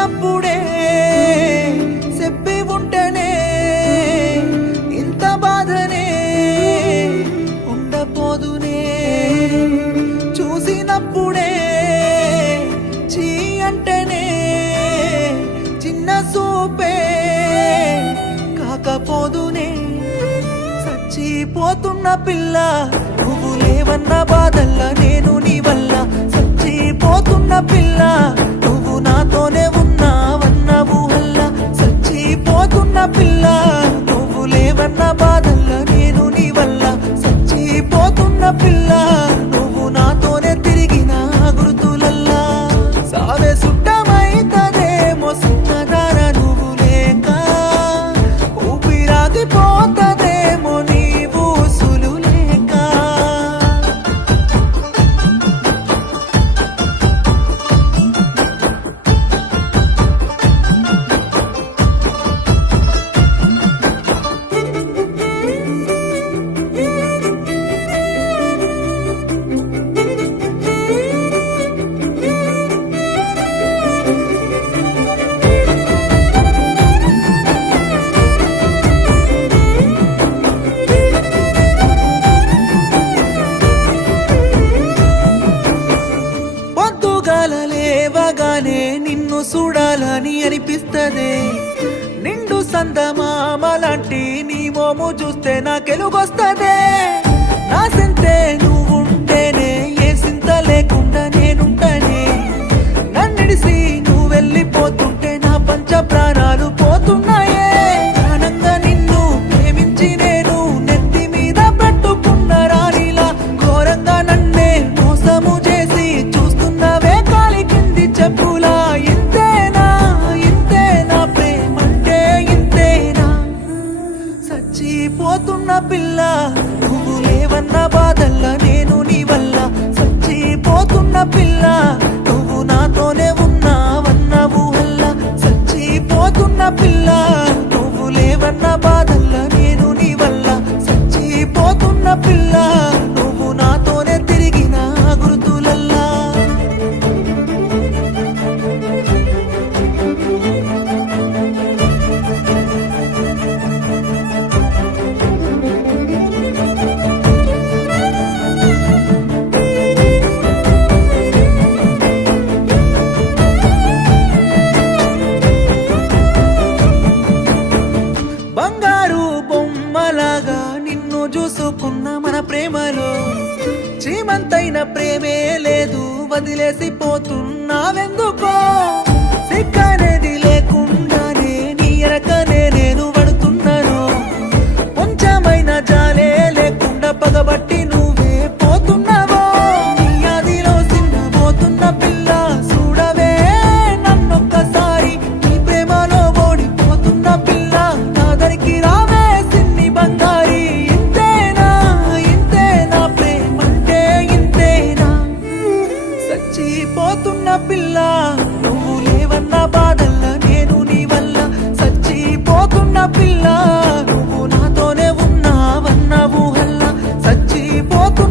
చూసినప్పుడే చెప్పి ఉంటేనే ఇంత బాధనే ఉండపోదునే చూసినప్పుడే చీ అంటేనే చిన్న సూపే కాకపోదునే చచ్చిపోతున్న పిల్ల నువ్వు లేవన్న బాధల్ల నేను నీ వల్ల చచ్చిపోతున్న పిల్ల నువ్వు నాతోనే ఉన్నావన్న ఊహల్ల చచ్చిపోతున్న పిల్ల నువ్వు లేవన్న బాధల్ల నేను నీ వల్ల చచ్చిపోతున్న పిల్ల నువ్వు నాతోనే తిరిగిన గుర్తులల్లా సావే సుట్టమైతదేమో సున్నదార నువ్వు లేక ఊపిరాగిపోతదేమో నీవు సులు లేక లేవగానే నిన్ను చూడాలని అనిపిస్తదే నిండు సందమామ లాంటి నీ మోము చూస్తే నాకెలుగొస్తదే నా సింతే నువ్వుంటేనే ఏ సింత లేకుండా నేనుంటనే నన్నిడిసి నువ్వు వెళ్ళిపోతుంటే నా పంచ ప్రాణాలు పోతున్నాయే ప్రాణంగా నిన్ను ప్రేమించి నేను నెత్తి మీద పెట్టుకున్న రాణిలా ఘోరంగా నన్నే మోసము చేసి చూస్తున్నవే కాలి కింది చెప్పులా ఇంతేనా ఇంతేనా ప్రేమంటే ఇంతేనా చచ్చిపోతున్న పిల్ల నువ్వు లేవన్న బాధల్ల నేను నీ వల్ల చచ్చిపోతున్న పిల్ల నువ్వు నాతోనే ఉన్నావన్న ఊహల్ల చచ్చిపోతున్న పిల్ల నువ్వు లేవన్న బాధల్ల నేను నీ వల్ల చచ్చిపోతున్న పిల్ల నువ్వు నాతోనే తిరిగిన గుర్తులల్లా బంగారు బొమ్మలాగా నిన్ను చూసుకున్న మన ప్రేమలో చీమంతైన ప్రేమే లేదు వదిలేసి పోతున్నావెందుకో సిగ్గనేది లేకుండానే నీ ఎరకనే నేను పడుతున్నాను కొంచెమైన జాలే లేకుండా పగబట్టి నువ్వే పోతున్నావో నీ ఆదిలో సిన్నబోతున్న పిల్ల చూడవే నన్నొక్కసారి నీ ప్రేమలో ఓడిపోతున్న పిల్ల నాదరికి రావే సిన్ని బంగారి ఇంతేనా ఇంతేనా ప్రేమంటే ఇంతేనా చచ్చిపోతున్న పిల్ల నువ్వు లేవన్న బాధల్ల నేను నీ వల్ల చచ్చిపోతున్న పిల్ల నువ్వు నాతోనే ఉన్నావన్న ఊహల్ల చచ్చిపోతున్న